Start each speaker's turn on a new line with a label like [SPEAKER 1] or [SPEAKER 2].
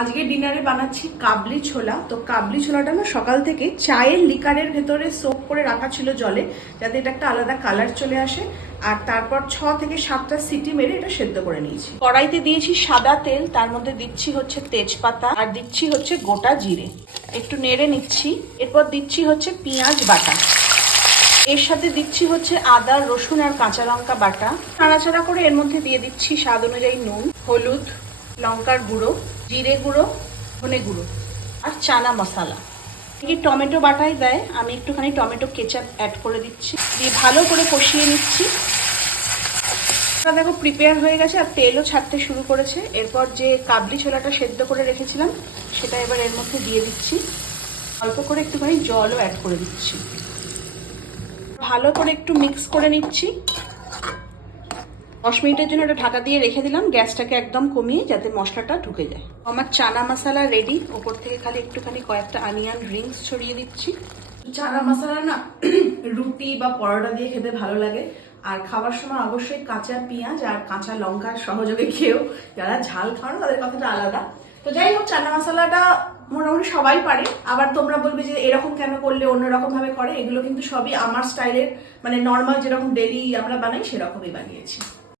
[SPEAKER 1] আজকে ডিনারে বানাচ্ছি কাবলি ছোলা। তো কাবলি ছোলাটা না সকাল থেকে চায়ের লিকারের ভেতরে সোপ করে রাখা ছিল জলে, যাতে এটা একটা আলাদা কালার চলে আসে। আর তারপর ছ থেকে সাতটা সিটি মেরে এটা সেদ্ধ করে নিয়েছি। কড়াইতে দিয়েছি সাদা তেল, তার মধ্যে দিচ্ছি হচ্ছে তেজপাতা, আর দিচ্ছি হচ্ছে গোটা জিরে। একটু নেড়ে নিচ্ছি, এরপর দিচ্ছি হচ্ছে পেঁয়াজ বাটা। এর সাথে দিচ্ছি হচ্ছে আদা, রসুন আর কাঁচা লঙ্কা বাটা। নাড়াচাড়া করে এর মধ্যে দিয়ে দিচ্ছি স্বাদ অনুযায়ী নুন, হলুদ লঙ্কার গুঁড়ো, জিরে গুঁড়ো, ধনে গুঁড়ো আর চানা মশলা। কি টমেটো বাটাই দেয়। আমি একটুখানি টমেটো কেচাপ অ্যাড করে দিচ্ছি। দিয়ে ভালো করে কষিয়ে নিচ্ছি। দেখো প্রিপেয়ার হয়ে গেছে আর তেলও ছাড়তে শুরু করেছে। এরপর যে কাবলি ছোলাটা সেদ্ধ করে রেখেছিলাম, সেটা এবার এর মধ্যে দিয়ে দিচ্ছি। অল্প করে একটুখানি জলও অ্যাড করে দিচ্ছি। ভালো করে একটু মিক্স করে নিচ্ছি। দশ মিনিটের জন্য এটা ঢাকা দিয়ে রেখে দিলাম, গ্যাসটাকে একদম কমিয়ে যাতে মশলাটা ঢুকে যায়। আমার চানা মশলা রেডি ওপর থেকে খালি একটুখানি কয়েকটা আনিয়ান রিংস ছড়িয়ে দিচ্ছি। চানা মশলা না, রুটি বা পরোটা দিয়ে খেতে ভালো লাগে। আর খাবার সময় অবশ্যই কাঁচা পেঁয়াজ আর কাঁচা লঙ্কা সহযোগে খেয়েও যারা ঝাল খাও না তাদের কথাটা আলাদা। তো যাই হোক, চানা মশলাটা মোটামুটি সবাই পারে। আবার তোমরা বলবে যে এরকম কেন করলে অন্যরকম ভাবে করে? এগুলো কিন্তু সবই আমার স্টাইলের মানে নর্মাল যেরকম ডেলি আমরা বানাই, সেরকমই বানিয়েছি।